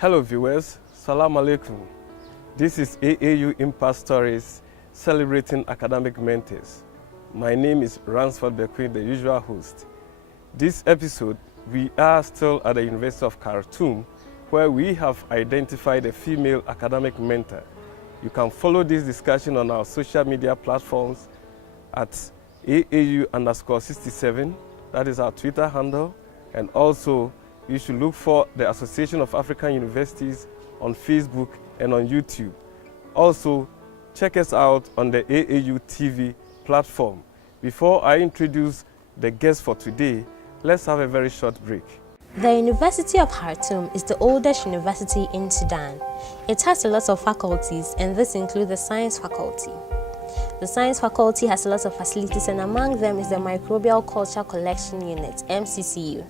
Hello viewers, Salam Alaikum. This is AAU Impact Stories celebrating academic mentors. My name is Ransford Bequin, the usual host. This episode, we are still at the University of Khartoum, where we have identified a female academic mentor. You can follow this discussion on our social media platforms at AAU_67, that is our Twitter handle, and also you should look for the Association of African Universities on Facebook and on YouTube. Also, check us out on the AAU TV platform. Before I introduce the guest for today, let's have a very short break. The University of Khartoum is the oldest university in Sudan. It has a lot of faculties, and this includes the Science Faculty. The Science Faculty has a lot of facilities, and among them is the Microbial Culture Collection Unit, MCCU.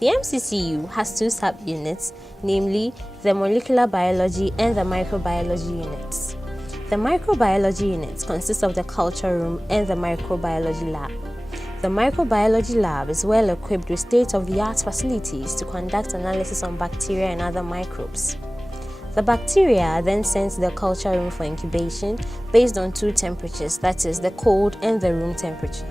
The MCCU has two sub-units, namely the Molecular Biology and the Microbiology units. The Microbiology unit consists of the Culture Room and the Microbiology Lab. The Microbiology Lab is well equipped with state-of-the-art facilities to conduct analysis on bacteria and other microbes. The bacteria are then sent to the Culture Room for incubation based on two temperatures, that is, the cold and the room temperature.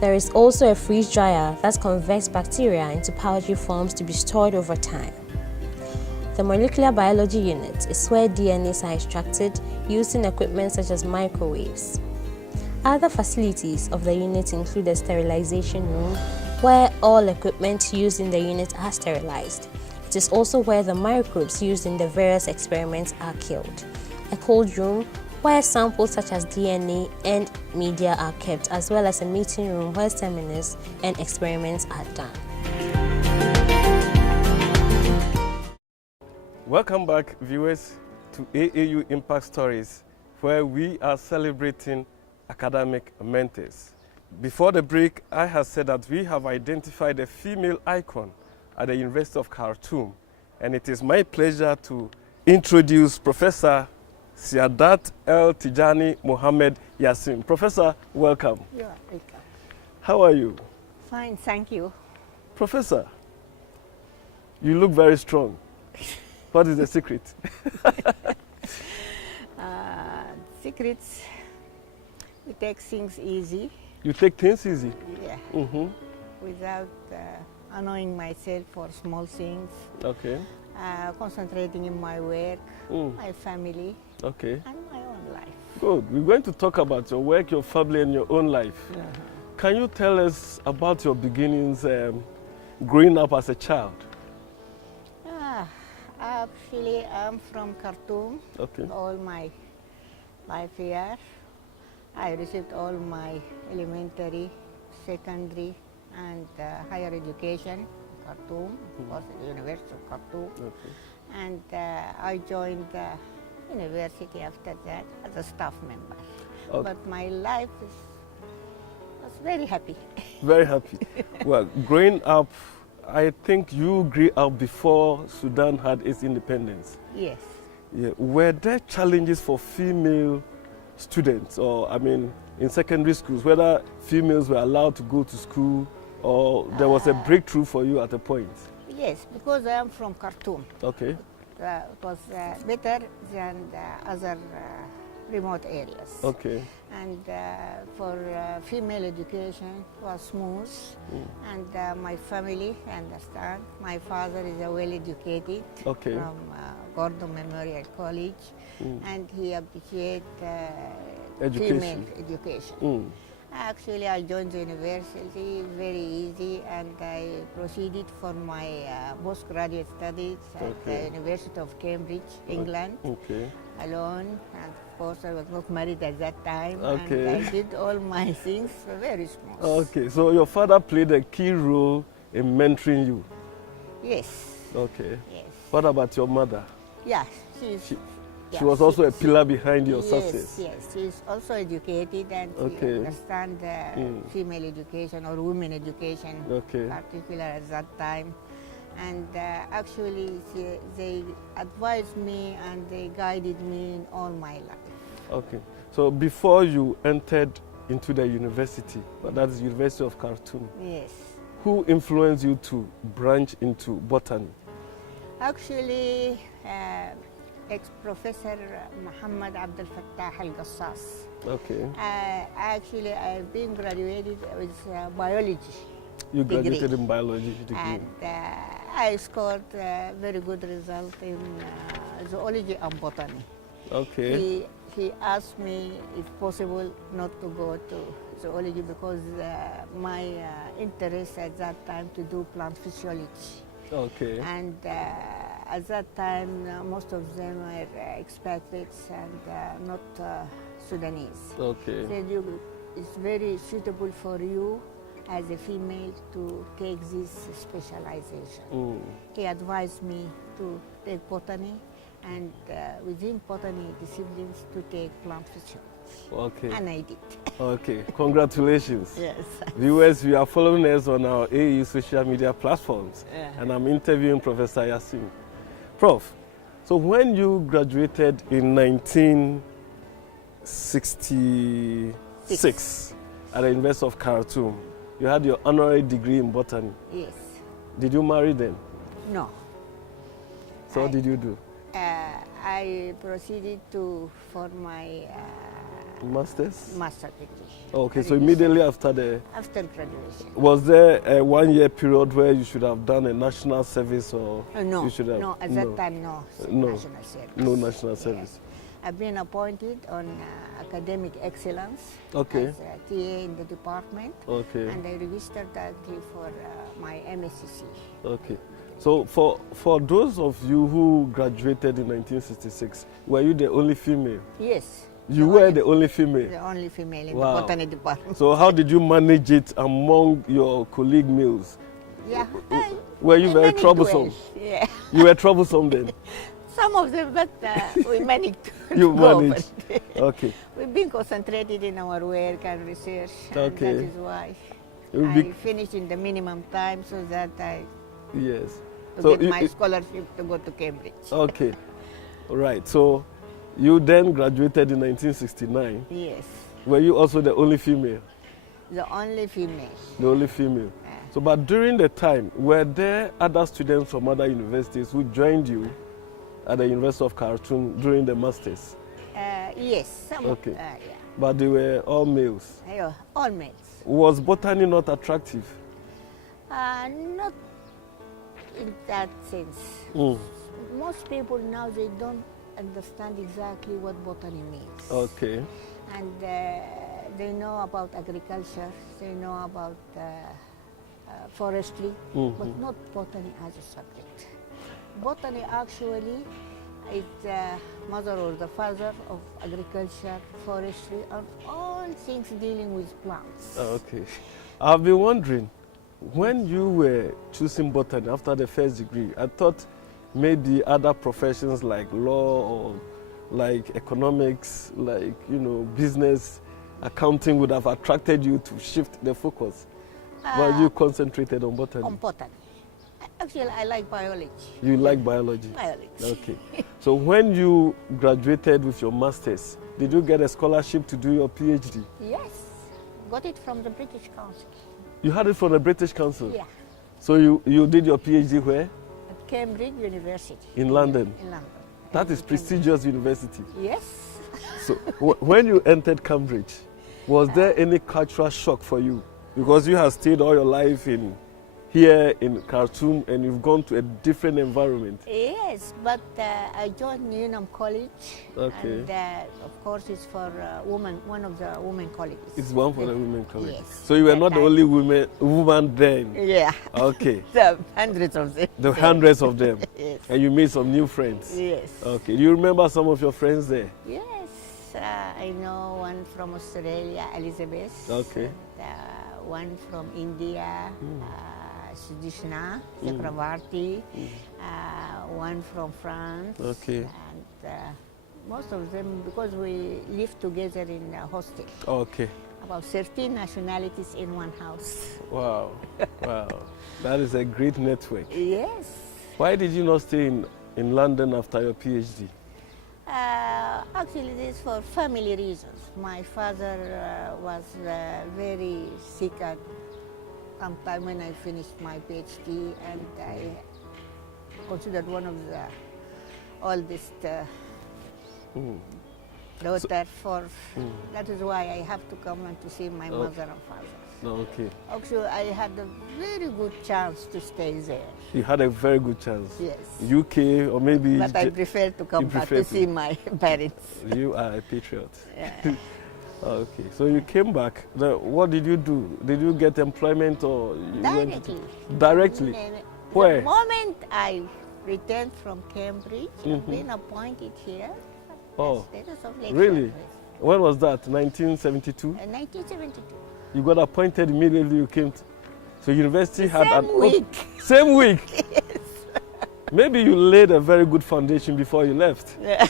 There is also a freeze dryer that converts bacteria into powdery forms to be stored over time. The Molecular Biology unit is where DNAs are extracted using equipment such as microwaves. Other facilities of the unit include a sterilization room, where all equipment used in the unit are sterilized. It is also where the microbes used in the various experiments are killed. A cold room, where samples such as DNA and media are kept, as well as a meeting room where seminars and experiments are done. Welcome back, viewers, to AAU Impact Stories, where we are celebrating academic mentors. Before the break, I have said that we have identified a female icon at the University of Khartoum, and it is my pleasure to introduce Professor Siyadat Tiyani Mohamed Yassim. Professor, welcome. You are welcome. How are you? Fine, thank you. Professor, you look very strong. What is the secret? Secrets, we take things easy. You take things easy? Yeah. Mm-hmm. Without annoying myself for small things. Okay. Concentrating in my work, my family, okay, and my own life. Good. We're going to talk about your work, your family, and your own life. Can you tell us about your beginnings growing up as a child? Actually, I'm from Khartoum. Okay. All my life here. I received all my elementary, secondary, and higher education. Khartoum, was the University of Khartoum, okay. And I joined the university after that as a staff member. Okay. But my life was very happy. Very happy. Well, growing up, I think you grew up before Sudan had its independence. Yes. Yeah. Were there challenges for female students, or I mean, in secondary schools, whether females were allowed to go to school? Or there was a breakthrough for you at a point? Yes, because I am from Khartoum. Okay. It was better than the other remote areas. Okay. And for female education was smooth. And my family, I understand, my father is well educated from Gordon Memorial College, and he appreciates female education. Actually, I joined the university very easy, and I proceeded for my postgraduate studies at the University of Cambridge, England, alone. And of course, I was not married at that time, and I did all my things very small. Okay, so your father played a key role in mentoring you? Yes. Okay. Yes. What about your mother? Yeah, she was also a pillar behind your success. Yes, she's also educated, and she understands female education or women education, particular at that time. And actually, they advised me and they guided me in all my life. Okay. So before you entered into the university, that is University of Khartoum. Yes. Who influenced you to branch into botany? Actually, ex-professor Mohamed Abdel Fattah al-Gassas. Okay. Actually, I've been graduated with biology. You degree. graduated in biology degree. And I scored very good result in zoology and botany. Okay. He asked me if possible not to go to zoology because my interest at that time to do plant physiology. Okay. And at that time, most of them were expats and not Sudanese. Okay. Said it's very suitable for you as a female to take this specialization. He advised me to take botany and within botany disciplines to take plant physiology. Okay. And I did. Okay. Congratulations. Yes. Viewers, you are following us on our AU social media platforms. Yeah. And I'm interviewing Professor Yassim. Prof, so when you graduated in 1966 at the University of Khartoum, you had your honorary degree in botany. Yes. Did you marry then? No. So what did you do? I proceeded for my Masters? master degree. Okay, so immediately after After graduation. was there a 1 year period where you should have done a national service or No, you should have? no, at that time, no, No. national service. No national Yes. service. I've been appointed on academic excellence Okay. as a TA in the department, Okay. and I registered directly for my MSCC. Okay. So for those of you who graduated in 1966, were you the only female? Yes. You were the only female. The only female in Wow. the botany department. So how did you manage it among your colleague males? Yeah. Were you We very managed troublesome? well. Yeah. You were troublesome then? Some of them, but we managed to You go, managed. but Okay. we've been concentrated in our work and research, and Okay. that is why You I be- finished in the minimum time so that I Yes. to So get you- my you- scholarship to go to Cambridge. Okay. All right. So you then graduated in 1969. Yes, Were you also the only female? the only female. The only female. So, but during the time, were there other students from other universities who joined you at the University of Khartoum during the masters? Yes, some. Okay. Yeah. But they were all males. Yeah, all males. Was botany not attractive? Not in that sense. Mm. Most people now they don't understand exactly what botany means. Okay. And they know about agriculture, they know about forestry, but not botany as a subject. Botany actually is the mother or the father of agriculture, forestry, and all things dealing with plants. Okay. I've been wondering, when you were choosing botany after the first degree, I thought maybe other professions like law or like economics, like, you know, business, accounting would have attracted you to shift the focus. But you concentrated on botany. On botany. Actually, I like biology. You like biology? Biology. Okay. So when you graduated with your master's, did you get a scholarship to do your PhD? Yes, got it from the British Council. You had it from the British Council? Yeah, So you did your PhD where? at Cambridge University. In London? In London. That is prestigious university. Yes. So when you entered Cambridge, was there any cultural shock for you? Because you have stayed all your life here in Khartoum and you've gone to a different environment. Yes, but I joined Newnham College. Okay. And of course it's for women, one of the women colleges. It's one for the women college. Yes. So you were That not the time. only woman then? Yeah. Okay. The hundreds of them. The hundreds of them. Yes. And you made some new friends? Yes. Okay. Do you remember some of your friends there? Yes. I know one from Australia, Elizabeth. Okay. And, one from India, Sudishna Chakravarti. One from France. Okay. And most of them, because we live together in a hostel. Okay. About 13 nationalities in one house. Wow. Wow. That is a great network. Yes. Why did you not stay in London after your PhD? Actually, this is for family reasons. My father was very sick at some time when I finished my PhD, and considered one of the oldest daughter for. That is why I have to come and to see my mother and father. Okay. Actually, I had a very good chance to stay there. You had a very good chance. Yes. UK or maybe. But I prefer to come back to see my parents. You are a patriot. Yeah. Okay. So you came back. What did you do? Did you get employment or? Directly. Directly. Where? The moment I returned from Cambridge, I've been appointed here. Oh. Really? Really? When was that? 1972? 1972. You got appointed immediately you came to. So university had Same week. Same week? Yes. Maybe you laid a very good foundation before you left. Yeah.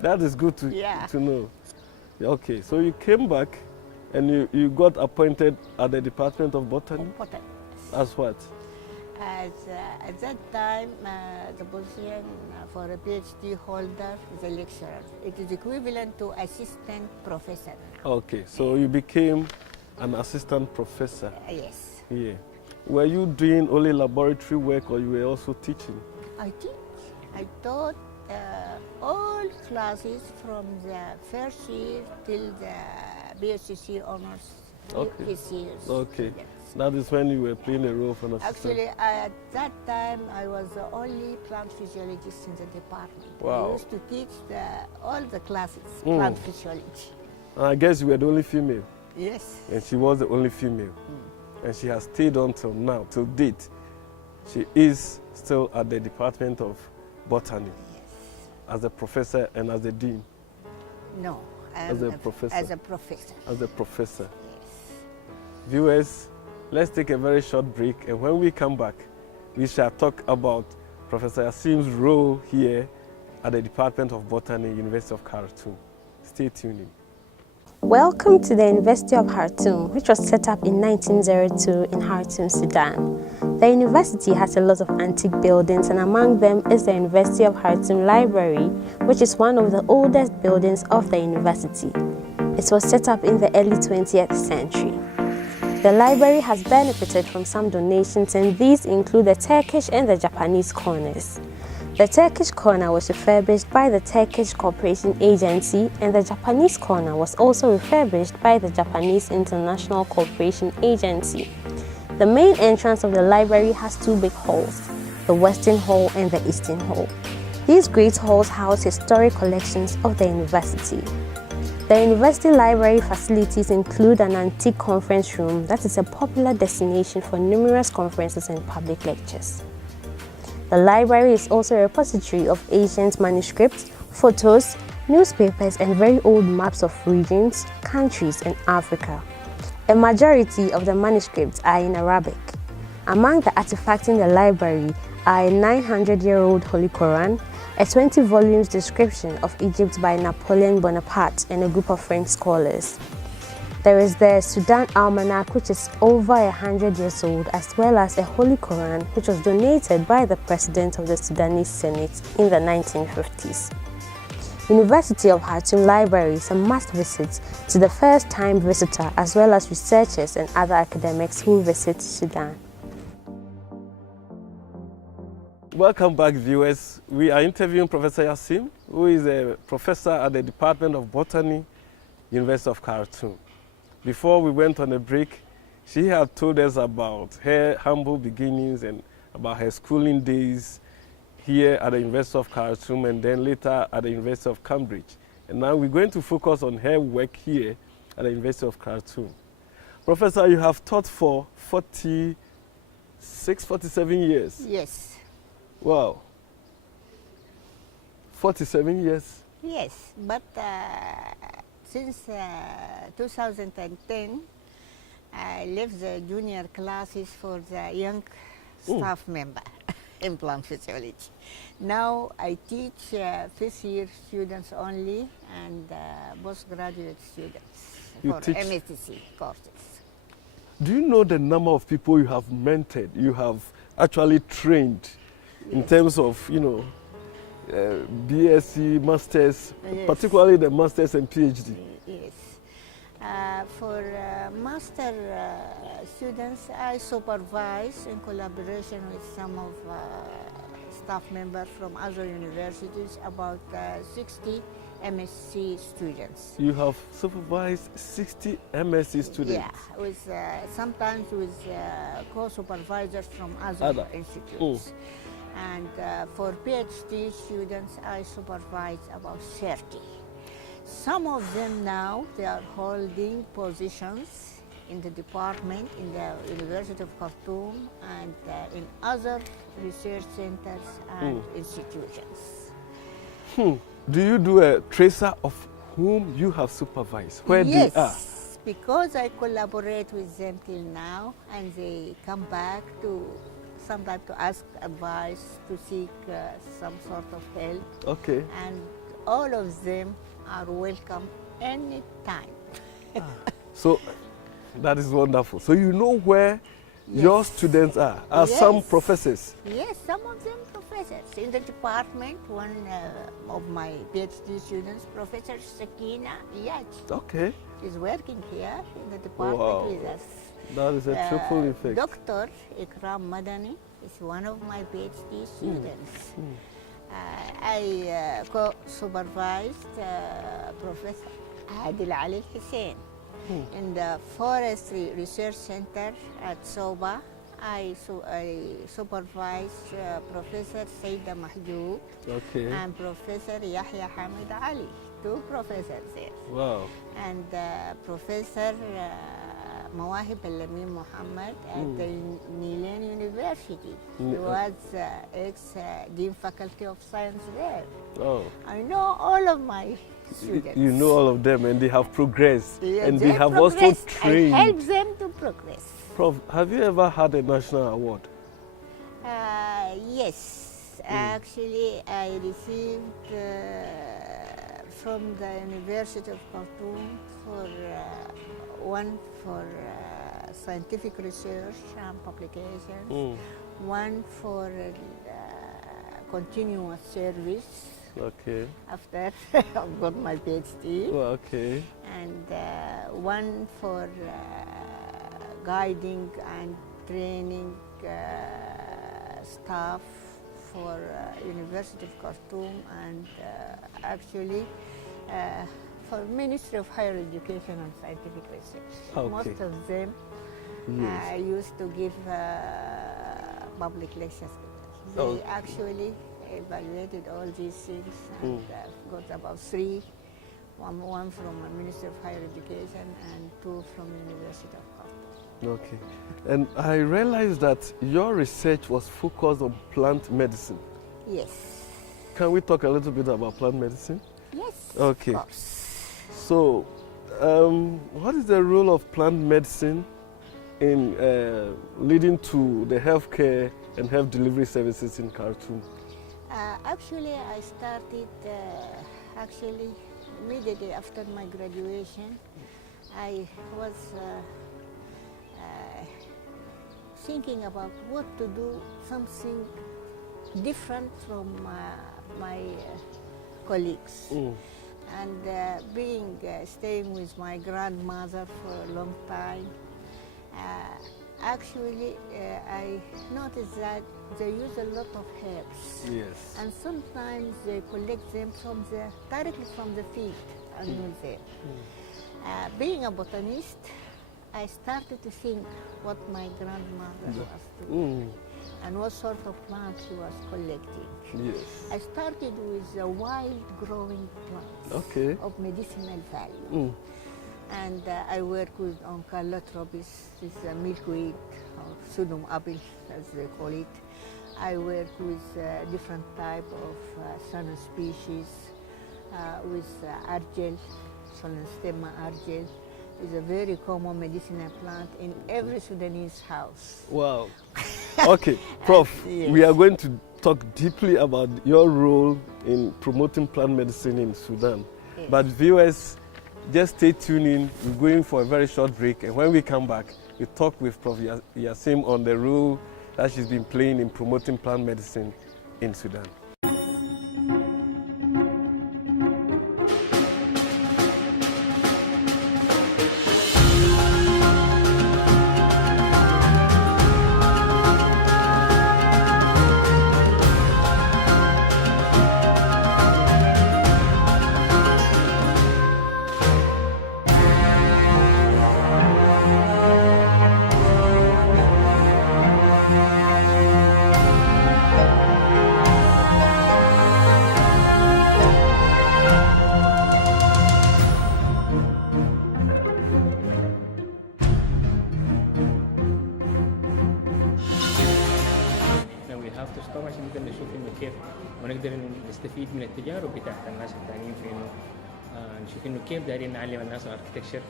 That is good to know. Okay, so you came back and you got appointed at the Department of Botany? Botany. As what? At that time, the position for a PhD holder is a lecturer. It is equivalent to assistant professor. Okay, so you became an assistant professor? Yes. Yeah. Were you doing only laboratory work or you were also teaching? I teach. I taught all classes from the first year till the BSc honors. This year's okay. students. That is when you were playing a role for an assistant? Actually, at that time, I was the only plant physiologist in the department. Wow. I used to teach all the classes, plant physiology. I guess you were the only female? Yes. And she was the only female. And she has stayed on till now, till date. She is still at the Department of Botany. Yes. As a professor and as a dean? No. As a professor? As a professor. As a professor. Yes. Viewers, let's take a very short break, and when we come back, we shall talk about Professor Yassim's role here at the Department of Botany, University of Khartoum. Stay tuned in. Welcome to the University of Khartoum, which was set up in 1902 in Khartoum, Sudan. The university has a lot of antique buildings, and among them is the University of Khartoum Library, which is one of the oldest buildings of the university. It was set up in the early 20th century. The library has benefited from some donations, and these include the Turkish and the Japanese corners. The Turkish corner was refurbished by the Turkish Cooperation Agency, and the Japanese corner was also refurbished by the Japanese International Cooperation Agency. The main entrance of the library has two big halls, the Western Hall and the Eastern Hall. These great halls house historic collections of the university. The university library facilities include an antique conference room that is a popular destination for numerous conferences and public lectures. The library is also a repository of ancient manuscripts, photos, newspapers, and very old maps of regions, countries, and Africa. A majority of the manuscripts are in Arabic. Among the artifacts in the library are a 900-year-old Holy Quran, a 20 volumes description of Egypt by Napoleon Bonaparte and a group of French scholars. There is the Sudan Almanac, which is over 100 years old, as well as a Holy Quran, which was donated by the President of the Sudanese Senate in the 1950s. University of Khartoum Library is a must visit to the first-time visitor, as well as researchers and other academics who visit Sudan. Welcome back, viewers. We are interviewing Professor Yassim, who is a professor at the Department of Botany, University of Khartoum. Before we went on a break, she had told us about her humble beginnings and about her schooling days here at the University of Khartoum and then later at the University of Cambridge. And now we're going to focus on her work here at the University of Khartoum. Professor, you have taught for 46, 47 years? Yes. Wow. 47 years? Yes, but since 2010, I left the junior classes for the young staff member in plant physiology. Now I teach fifth-year students only and postgraduate students for MSc courses. Do you know the number of people you have mentored, you have actually trained in terms of, you know, BSc, Masters, particularly the Masters and PhD? Yes. For master students, I supervise in collaboration with some of staff members from other universities, about 60 MSc students. You have supervised 60 MSc students? Yeah, with, sometimes with co-supervisors from other institutes. And for PhD students, I supervise about 30. Some of them now, they are holding positions in the department, in the University of Khartoum, and in other research centers and institutions. Do you do a tracer of whom you have supervised, where they are? Yes, because I collaborate with them till now, and they come back to sometimes to ask advice, to seek some sort of help. Okay. And all of them are welcome anytime. So that is wonderful. So you know where your students are. Are some professors? Yes, some of them professors. In the department, one of my PhD students, Professor Sakina Yaj, Okay. is working here in the department with us. That is a triple effect. Dr. Ikram Madani is one of my PhD students. I co-supervised Professor Adil Ali Hussein in the Forestry Research Center at Soba. I supervised Professor Saida Mahjoub and Professor Yahya Hamid Ali, two professors there. Wow. And Professor Mawahib Al-Amin Mohamed at the Milan University. He was ex-Dean Faculty of Science there. Oh. I know all of my students. You know all of them, and they have progressed. Yeah, and they have also trained. I help them to progress. Prof, have you ever had a national award? Yes. Actually, I received from the University of Khartoum for one for scientific research and publications, one for continuous service. Okay. After I've got my PhD. Oh, okay. And one for guiding and training staff for University of Khartoum, and actually for Ministry of Higher Education and Scientific Research. Okay. Most of them I used to give public lectures. They actually evaluated all these things and got about 3, one from the Ministry of Higher Education and 2 from the University of Khartoum. Okay. And I realized that your research was focused on plant medicine. Yes. Can we talk a little bit about plant medicine? Yes. Okay. Of course. So, what is the role of plant medicine in leading to the healthcare and health delivery services in Khartoum? Actually, I started immediately after my graduation. I was thinking about what to do, something different from my colleagues. And staying with my grandmother for a long time, actually I noticed that they use a lot of herbs. Yes. And sometimes they collect them directly from the field and use them. Being a botanist, I started to think what my grandmother was doing and what sort of plants she was collecting. Yes. I started with the wild growing plants of medicinal value. And I work with Oncalotropis, this is a milkweed, or Sodom apple as they call it. I work with different type of sana species, with argel, Solenstemma argel. Is a very common medicinal plant in every Sudanese house. Wow. Okay, Prof, we are going to talk deeply about your role in promoting plant medicine in Sudan. Yes. But viewers, just stay tuned in. We're going for a very short break, and when we come back, we talk with Prof. Yassim on the role that she's been playing in promoting plant medicine in Sudan. have to stop عشان نقدر نشوف إنه كيف ونقدر إنه نستفيد من التجارب بتاعت الناس التانيين في إنه نشوف إنه كيف دايرين نعلم الناس architecture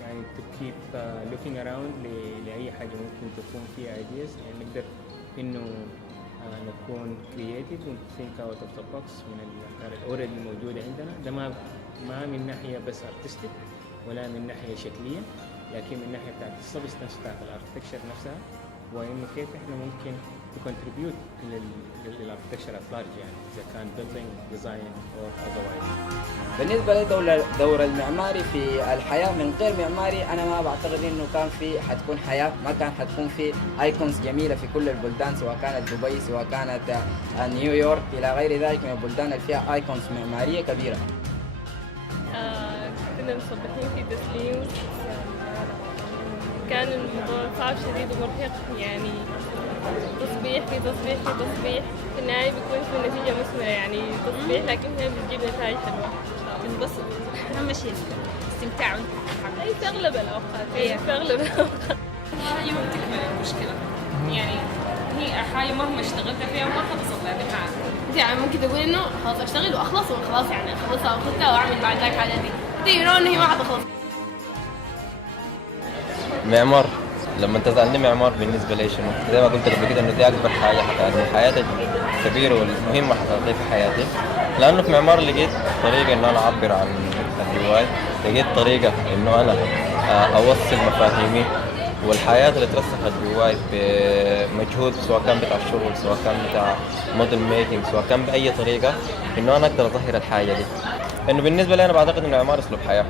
يعني to keep looking around لأي حاجة ممكن تكون فيها ideas يعني نقدر إنه نكون creative و think out of the box من الأفكار already الموجودة عندنا ده ما من ناحية بس artistic ولا من ناحية شكلية لكن من ناحية بتاعت السبستانس بتاعت الاركتكشر نفسها وإنه كيف إحنا ممكن تكونتريبيوت للاركتكشر at large يعني إذا كان building design or otherwise. بالنسبة لدور المعماري في الحياة من غير معماري أنا ما بعتقد إنه كان في حتكون حياة ما كان حتكون في ايكونز جميلة في كل البلدان سواء كانت دبي سواء كانت نيويورك إلى غير ذلك من البلدان اللي فيها ايكونز معمارية كبيرة. كنا مصبحين في تسليم كان الموضوع صعب شديد ومرهق يعني تصبيح في تصبيح في تصبيح في النهاية بيكون في النتيجة مثمرة يعني تصبيح لكن هي بتجيب نتائج حلوة تنبسط أهم شيء استمتاع أي في أغلب الأوقات في أغلب الأوقات هي ما بتكمل المشكلة يعني هي حاجة مهما اشتغلت فيها ما خلصت للنهاية يعني ممكن تقول إنه خلاص أشتغل وأخلص وخلاص يعني أخلصها وأخلصها وأعمل بعد ذاك حاجة دي إنه هي ما حتخلص. معمار لما انت سألني معمار بالنسبة لي شنو؟ زي ما قلت قبل كده انه دي اكبر حاجة حتعدي حياتي الكبيرة والمهمة حتعطي في حياتي لانه في معمار لقيت طريقة انه انا اعبر عن الرواية لقيت طريقة انه انا اوصل مفاهيمي والحياة اللي ترسخت جواي بمجهود سواء كان بتاع الشغل سواء كان بتاع موديل ميكينج سواء كان بأي طريقة انه انا اقدر اظهر الحاجة دي انه بالنسبة لي انا بعتقد انه المعمار اسلوب حياة.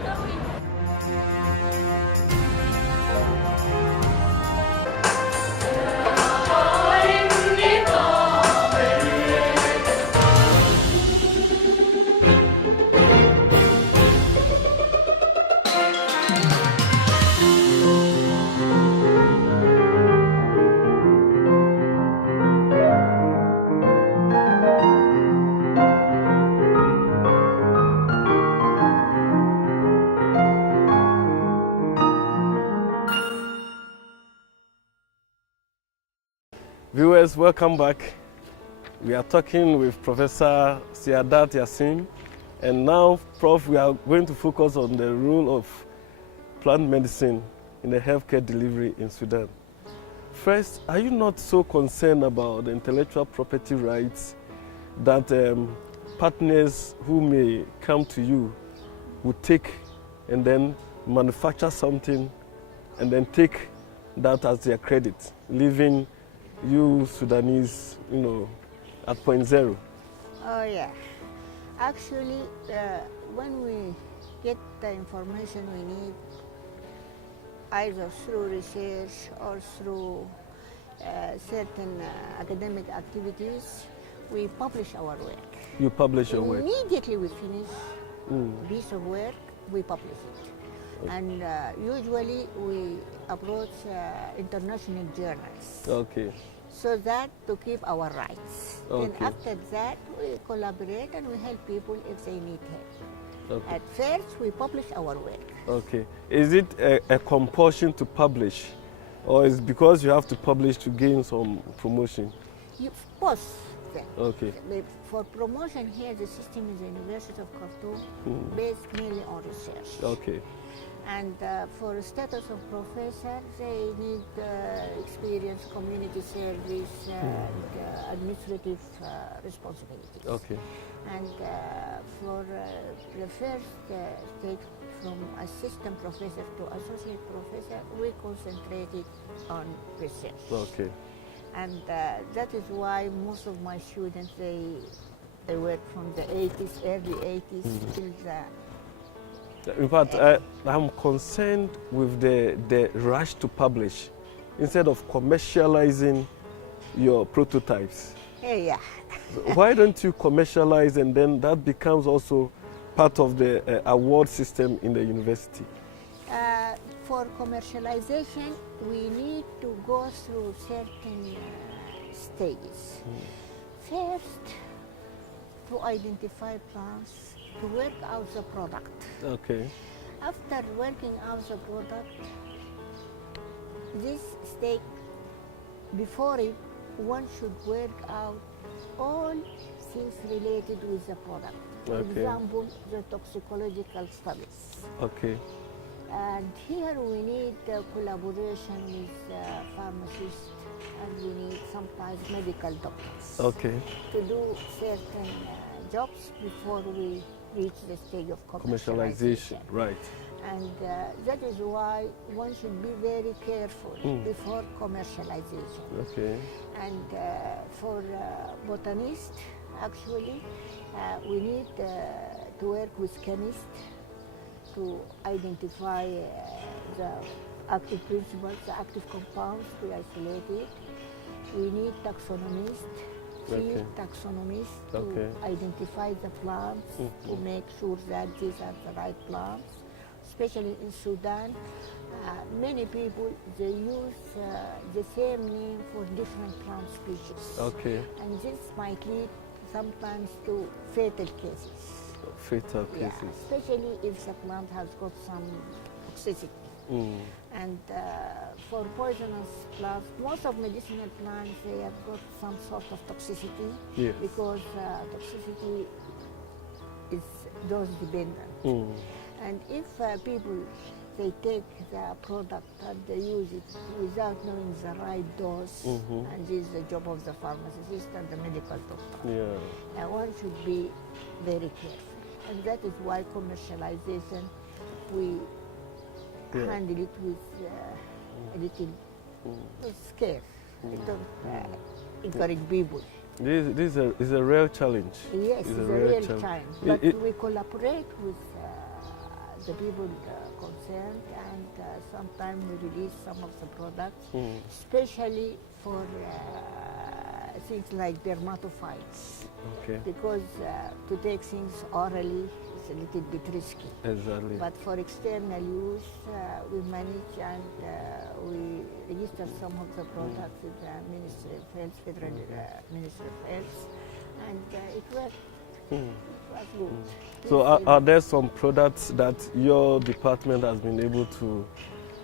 Viewers, welcome back. We are talking with Professor Siyadat Yassim, and now, Prof, we are going to focus on the role of plant medicine in the healthcare delivery in Sudan. First, are you not so concerned about the intellectual property rights that partners who may come to you would take and then manufacture something and then take that as their credit, leaving you Sudanese, at point zero? Oh yeah. Actually, when we get the information we need, either through research or through certain academic activities, we publish our work. You publish your work? Immediately we finish a piece of work, we publish it. And usually we approach international journals. Okay. So that to keep our rights. Okay. Then after that, we collaborate and we help people if they need help. Okay. At first, we publish our work. Okay. Is it a compulsion to publish, or is it because you have to publish to gain some promotion? Both. Okay. For promotion here, the system is the University of Khartoum, based mainly on research. Okay. And for status of professor, they need experience, community service, and administrative responsibilities. Okay. And for the first stage, from assistant professor to associate professor, we concentrated on research. Okay. And that is why most of my students, they work from the 80s, early 80s till the... In fact, I'm concerned with the rush to publish instead of commercializing your prototypes. Yeah. Why don't you commercialize and then that becomes also part of the award system in the university? For commercialization, we need to go through certain stages. First, to identify plants, to work out the product. Okay. After working out the product, this stage, before it, one should work out all things related with the product. For example, the toxicological studies. Okay. And here we need collaboration with pharmacists, and we need sometimes medical doctors to do certain jobs before we reach the stage of commercialization. Right. And that is why one should be very careful before commercialization. Okay. And for botanists, actually, we need to work with chemists to identify the active principles, the active compounds, to isolate it. We need taxonomists, field taxonomists to identify the plants, to make sure that these are the right plants. Especially in Sudan, many people, they use the same name for different plant species. Okay. And this might lead sometimes to fatal cases. Fatal cases. Especially if the plant has got some toxicity. And for poisonous plants, most of medicinal plants, they have got some sort of toxicity because toxicity is dose dependent. And if people, they take the product and they use it without knowing the right dose, and this is the job of the pharmacist and the medical doctor. One should be very careful. And that is why commercialization, we handle it with a little scare. We don't encourage people. This is a real challenge. Yes, it's a real challenge. But we collaborate with the people concerned, and sometimes we release some of the products, especially for things like dermatophytes. Because to take things orally is a little bit risky. Exactly. But for external use, we manage and we register some of the products with the Ministry of Health, Federal Ministry of Health, and it worked. So are there some products that your department has been able to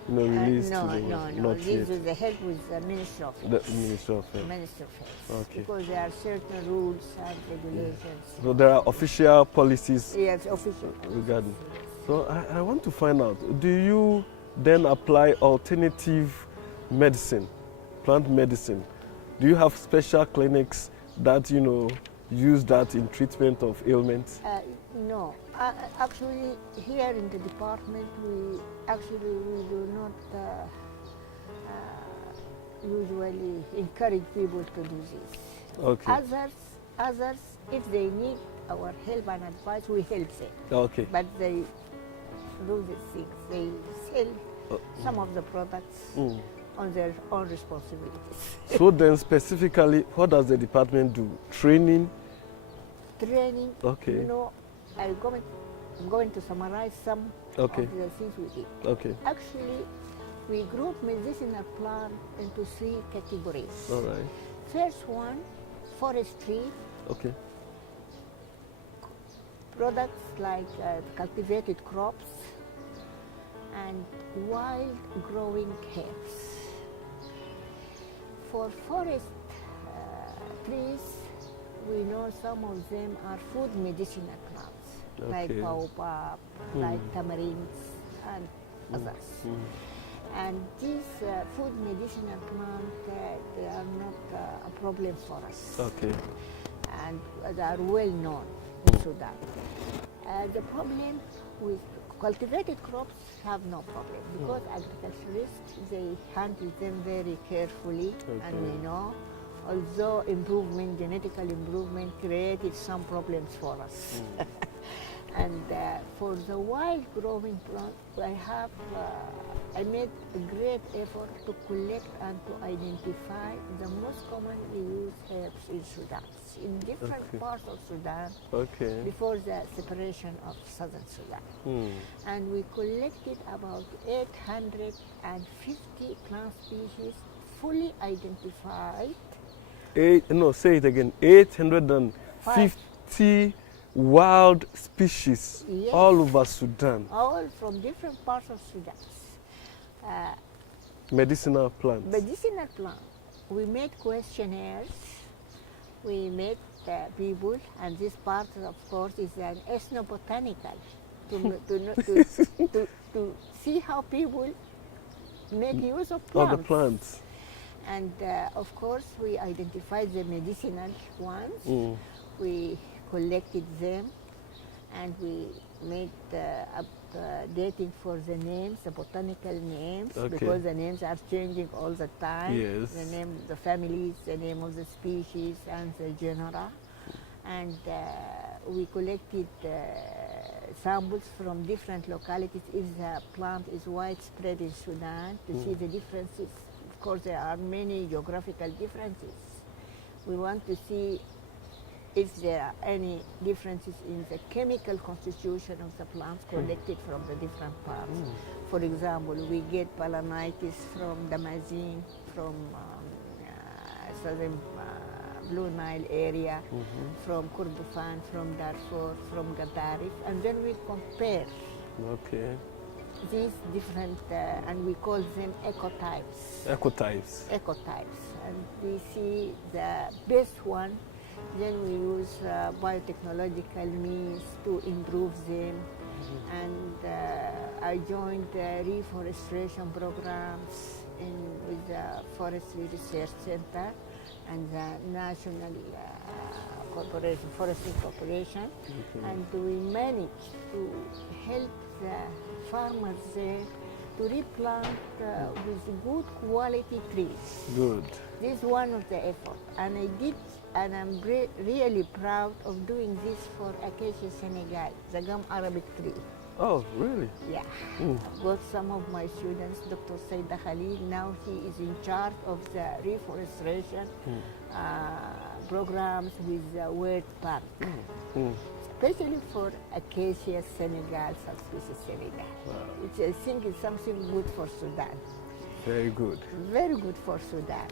release no, to the No. This is the help with the Ministry of Health. The Ministry of Health. Ministry of Health. Because there are certain rules and regulations. So there are official policies. Yes, official policies. Regarding. So I want to find out, do you then apply alternative medicine, plant medicine? Do you have special clinics that, use that in treatment of ailments? No. Actually, here in the department, we do not usually encourage people to do this. Others, if they need our help and advice, we help them. But they do these things. They sell some of the products on their own responsibilities. So then specifically, what does the department do? Training? Training. Okay. I'm going to summarize some of the things we did. Actually, we group medicinal plant into 3 categories. All right. First one, forestry. Products like cultivated crops and wild growing herbs. For forest trees, we know some of them are food medicinal plants, like baobab, like tamarinds, and others. And these food medicinal plants, they are not a problem for us. And they are well known in Sudan. The problem with cultivated crops have no problem because agriculturists, they handle them very carefully, and we know, although genetical improvement created some problems for us. And for the wild growing plant, I made a great effort to collect and to identify the most commonly used herbs in Sudan, in different parts of Sudan, before the separation of southern Sudan. And we collected about 850 plant species fully identified. Say it again. 850 wild species all over Sudan. All from different parts of Sudan. Medicinal plants. Medicinal plants. we made questionnaires, we met people, and this part, of course, is an ethnobotanical to see how people make use of plants. Of the plants. And of course, we identified the medicinal ones. We collected them, and we made updating for the names, the botanical names, because the names are changing all the time. Yes. The name, the families, the name of the species, and the genera. And we collected samples from different localities if the plant is widespread in Sudan to see the differences. Of course, there are many geographical differences. We want to see if there are any differences in the chemical constitution of the plants collected from the different parts. For example, we get balanitis from Damascene, from southern Blue Nile area, from Kordofan, from Darfur, from Gadarif, and then we compare these different, and we call them ecotypes. Ecotypes, and we see the best one. Then we use biotechnological means to improve them. And I joined reforestation programs with the Forestry Research Center and the National Forestry Corporation. And we managed to help the farmers there to replant with good quality trees. Good. This is one of the efforts. And I did, and I'm really proud of doing this for Acacia Senegal, the gum Arabic tree. Oh, really? Yeah. I've got some of my students, Dr. Saida Khalil, now he is in charge of the reforestation programs with the World Park, especially for Acacia Senegal, subspecies Senegal. Which I think is something good for Sudan. Very good. Very good for Sudan.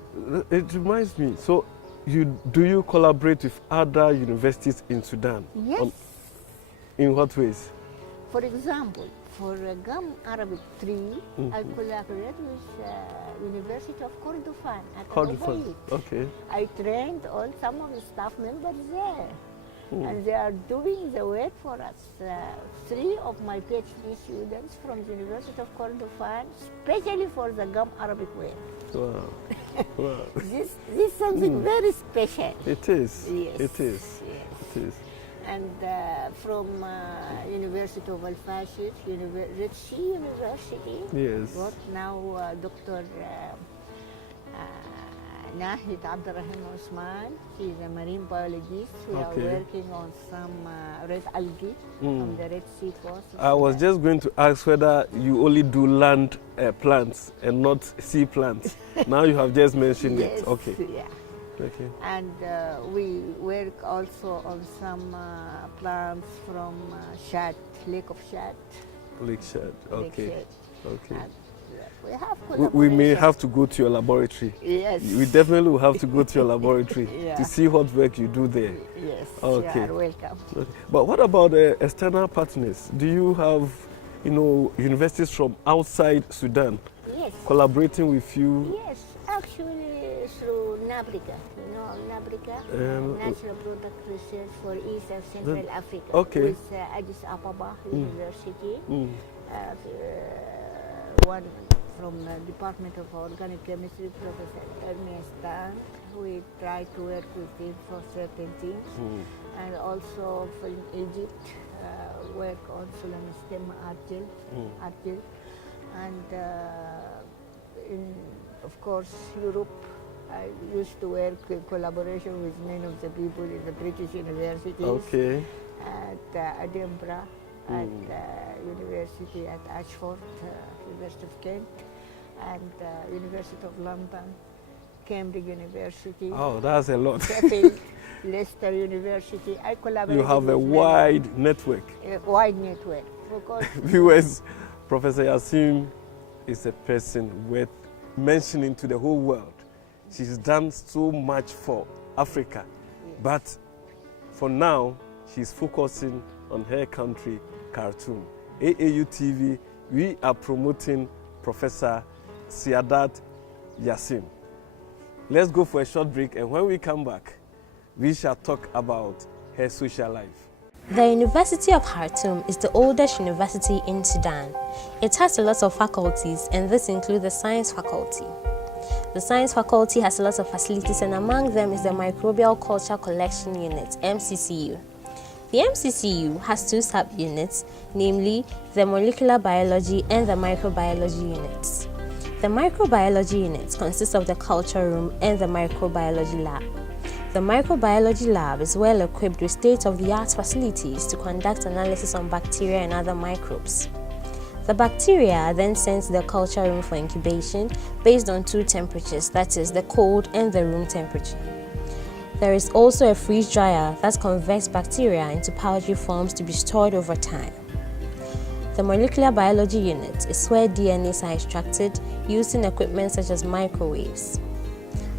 It reminds me, so do you collaborate with other universities in Sudan? Yes. In what ways? For example, for gum Arabic tree, I collaborate with University of Kordofan at Kordofan. Okay. I trained some of the staff members there. And they are doing the work for us. 3 of my PhD students from the University of Kordofan, especially for the gum Arabic way. Wow. Wow. This is something very special. It is. Yes. It is. Yes. It is. And from University of Al-Fashir, Red Sea University. Yes. Got now Dr. Nahid Abdurrahim Osman. He's a marine biologist. We are working on some red algae on the Red Sea coast. I was just going to ask whether you only do land plants and not sea plants. Now you have just mentioned it. Okay. Yeah. Okay. And we work also on some plants from Shad, Lake of Shad. Lake Shad. Okay. Lake Shad. Okay. And we may have to go to your laboratory. Yes. We definitely will have to go to your laboratory to see what work you do there. Yes. Okay. You are welcome. Okay. But what about external partners? Do you have, universities from outside Sudan collaborating with you? Yes, actually through NABRICA. You know NABRICA, National Product Research for East and Central Africa. Okay. With Addis Ababa University. One from the Department of Organic Chemistry, Professor Ernest Dan. We try to work with him for certain things. And also from Egypt, work on Solanistem Argil. And of course, Europe, I used to work in collaboration with many of the people in the British universities. At Edinburgh, at University at Ashford, University of Kent, and University of London, Cambridge University. Oh, that's a lot. Sheffield, Leicester University. I collaborate. You have a wide network. A wide network. Viewers, Professor Yassim is a person worth mentioning to the whole world. She's done so much for Africa, but for now, she's focusing on her country, Khartoum. AAU TV, we are promoting Professor Siyadat Yassim. Let's go for a short break, and when we come back, we shall talk about her social life. The University of Khartoum is the oldest university in Sudan. It has a lot of faculties, and this includes the science faculty. The science faculty has a lot of facilities, and among them is the Microbial Culture Collection Unit, MCCU. The MCCU has two sub-units, namely the Molecular Biology and the Microbiology units. The Microbiology unit consists of the culture room and the Microbiology lab. The Microbiology lab is well equipped with state-of-the-art facilities to conduct analysis on bacteria and other microbes. The bacteria are then sent to the culture room for incubation based on two temperatures, that is, the cold and the room temperature. There is also a freeze dryer that converts bacteria into powdery forms to be stored over time. The Molecular Biology unit is where DNAs are extracted using equipment such as microwaves.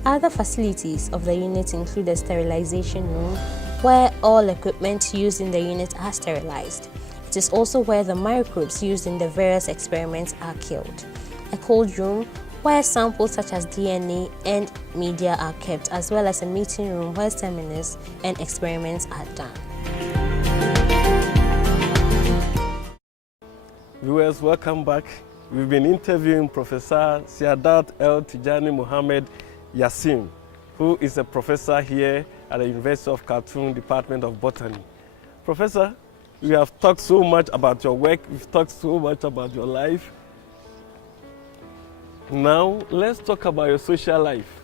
Other facilities of the unit include a sterilization room, where all equipment used in the unit are sterilized. It is also where the microbes used in the various experiments are killed. A cold room, where samples such as DNA and media are kept, as well as a meeting room where seminars and experiments are done. Viewers, welcome back. We've been interviewing Professor Siyadat Tiyani Mohamed Yassim, who is a professor here at the University of Khartoum Department of Botany. Professor, we have talked so much about your work, we've talked so much about your life. Now, let's talk about your social life.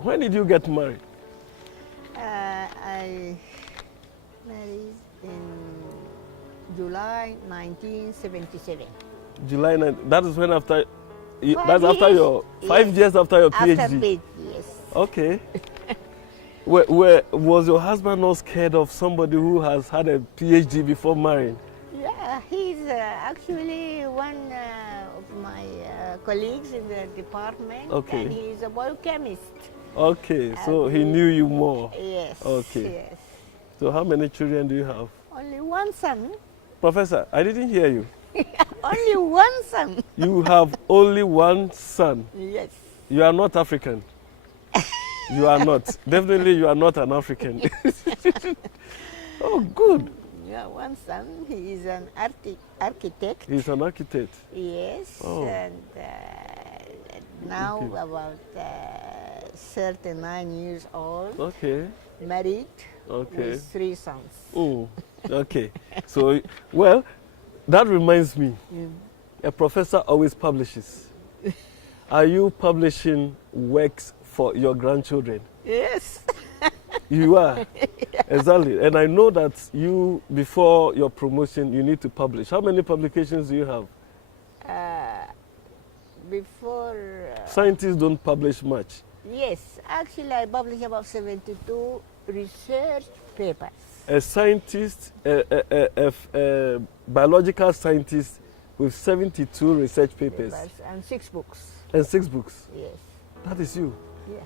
When did you get married? I married in July 1977. July 9, that is when after... That's after your 5 years after your PhD. After PhD, yes. Okay. where was your husband not scared of somebody who has had a PhD before marrying? Yeah, he's actually one of my colleagues in the department. Okay. And he's a biochemist. Okay, so he knew you more. Yes. Okay. Yes. So how many children do you have? Only one son. Professor, I didn't hear you. Only one son. You have only one son. Yes. You are not African. You are not. Definitely you are not an African. Oh, good. Yeah, one son. He is an architect. He's an architect. Yes. Oh. And now about 39 years old. Okay. Married. Okay. With 3 sons. Oh, okay. So, well, that reminds me. A professor always publishes. Are you publishing works for your grandchildren? Yes. You are? Yeah. Exactly. And I know that you, before your promotion, you need to publish. How many publications do you have? Before... Scientists don't publish much. Yes. Actually, I published about 72 research papers. A scientist, a biological scientist with 72 research papers. And 6 books. And 6 books? Yes. That is you? Yeah.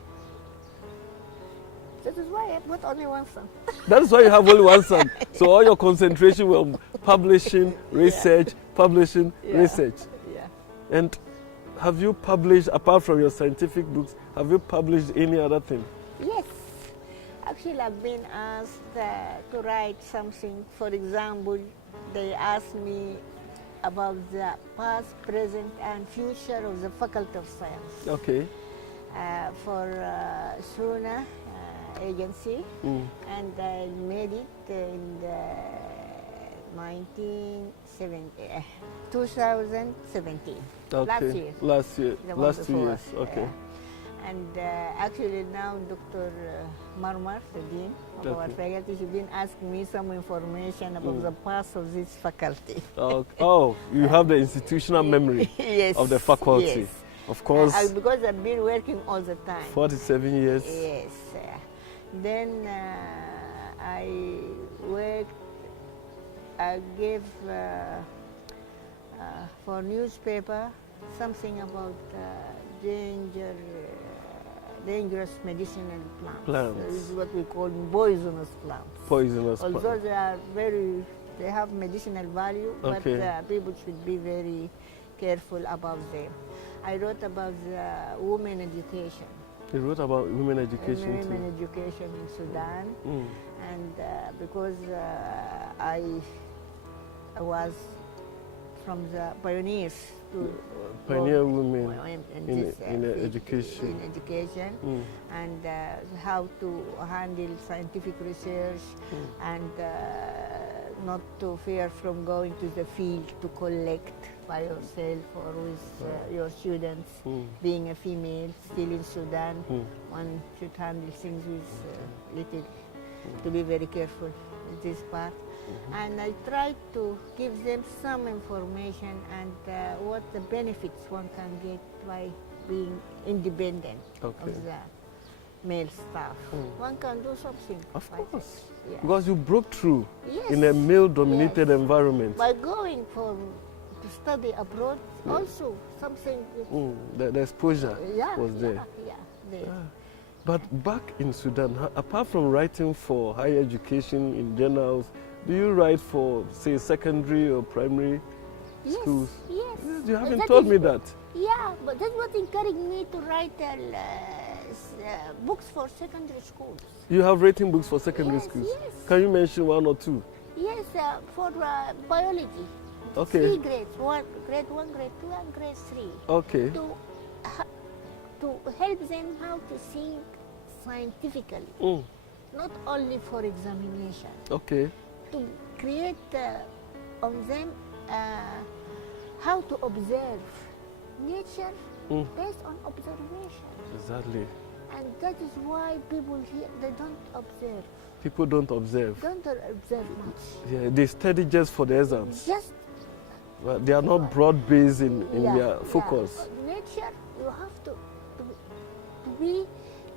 That is why I got only one son. That is why you have only one son. So all your concentration was publishing, research, publishing, research. Yeah. And have you published, apart from your scientific books, have you published any other thing? Yes. Actually, I've been asked to write something. For example, they asked me about the past, present, and future of the Faculty of Science. Okay. For Suna agency, and I made it in the 2017. Okay. Last year. Last 2 years. Okay. And actually now Dr. Marmar, the dean of our faculty, she's been asking me some information about the past of this faculty. Oh, you have the institutional memory of the faculty. Yes. Of course. Because I've been working all the time. 47 years. Yes. Then I worked, I gave for newspaper something about dangerous medicinal plants. This is what we call poisonous plants. Poisonous plants. Although they have medicinal value, but people should be very careful about them. I wrote about the women education. You wrote about women education too? Women education in Sudan. And because I was from the pioneers to pioneer women in education, and how to handle scientific research, and not to fear from going to the field to collect by yourself or with your students. Being a female still in Sudan, one should handle things with little, to be very careful with this part. And I try to give them some information and what the benefits one can get by being independent of the male staff. One can do something. Of course. Yes. Because you broke through in a male-dominated environment. By going to study abroad, also something. The exposure was there. But back in Sudan, apart from writing for higher education in journals, do you write for, say, secondary or primary schools? Yes. You haven't told me that. Yeah, but that's what encouraged me to write books for secondary schools. You have written books for secondary schools? Yes. Can you mention one or two? Yes, for biology. Okay. 3 grades, grade 1, grade 2, and grade 3. Okay. To help them how to think scientifically, not only for examination. Okay. To create on them how to observe nature based on observation. Exactly. And that is why people here, they don't observe. People don't observe. Don't observe much. Yeah, they study just for the exams. Just. But they are not broad-based in their focus. Nature, you have to be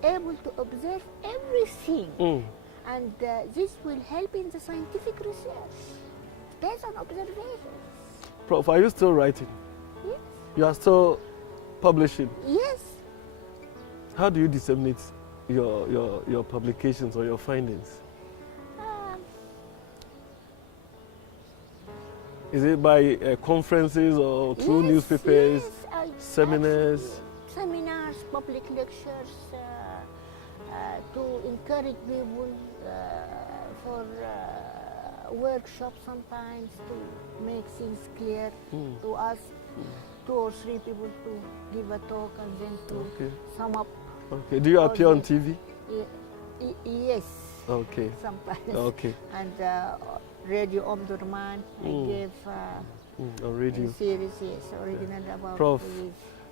able to observe everything. And this will help in the scientific research based on observations. Prof, are you still writing? Yes. You are still publishing? Yes. How do you disseminate your publications or your findings? Is it by conferences or through newspapers, seminars? Seminars, public lectures, to encourage people for workshops sometimes to make things clear, to ask 2 or 3 people to give a talk and then to sum up. Okay. Do you appear on TV? Yes. Okay. Sometimes. Okay. And Radio Omdurman, I gave radio. a series, original about Prof,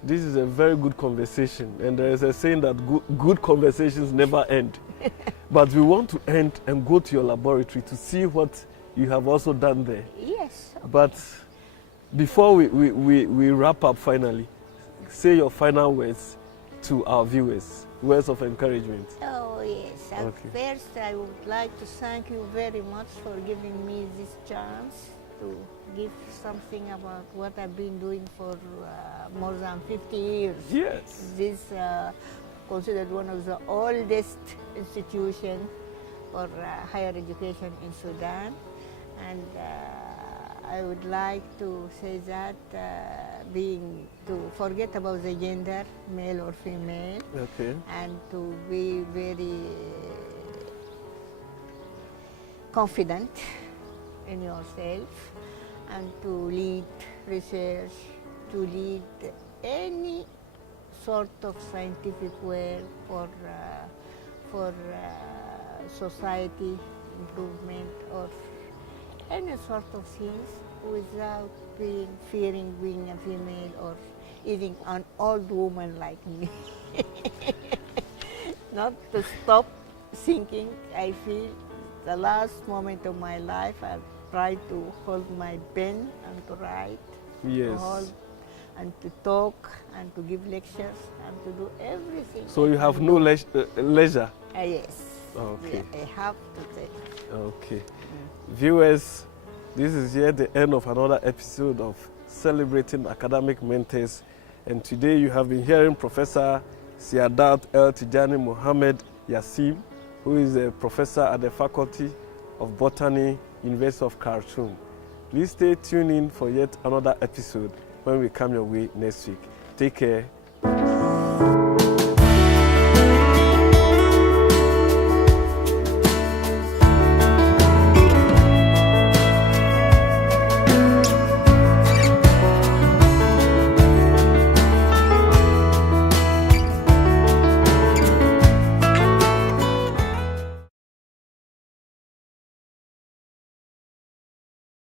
this is a very good conversation, and there is a saying that good conversations never end. But we want to end and go to your laboratory to see what you have also done there. Yes. Okay. But before we wrap up finally, say your final words to our viewers, words of encouragement. Oh, yes. First, I would like to thank you very much for giving me this chance to give something about what I've been doing for more than 50 years. Yes. This considered one of the oldest institutions for higher education in Sudan. And I would like to say that to forget about the gender, male or female, and to be very confident in yourself, and to lead research, to lead any sort of scientific work for society improvement or any sort of things without fearing being a female or even an old woman like me. Not to stop thinking. I feel the last moment of my life I try to hold my pen and to write, to hold and to talk and to give lectures and to do everything. So you have no leisure? Yes. Okay. I have to take. Okay. Viewers, this is yet the end of another episode of Celebrating Academic Mentors. And today you have been hearing Professor Siyadat Tiyani Mohamed Yassim, who is a professor at the Faculty of Botany, University of Khartoum. Please stay tuned in for yet another episode when we come your way next week. Take care.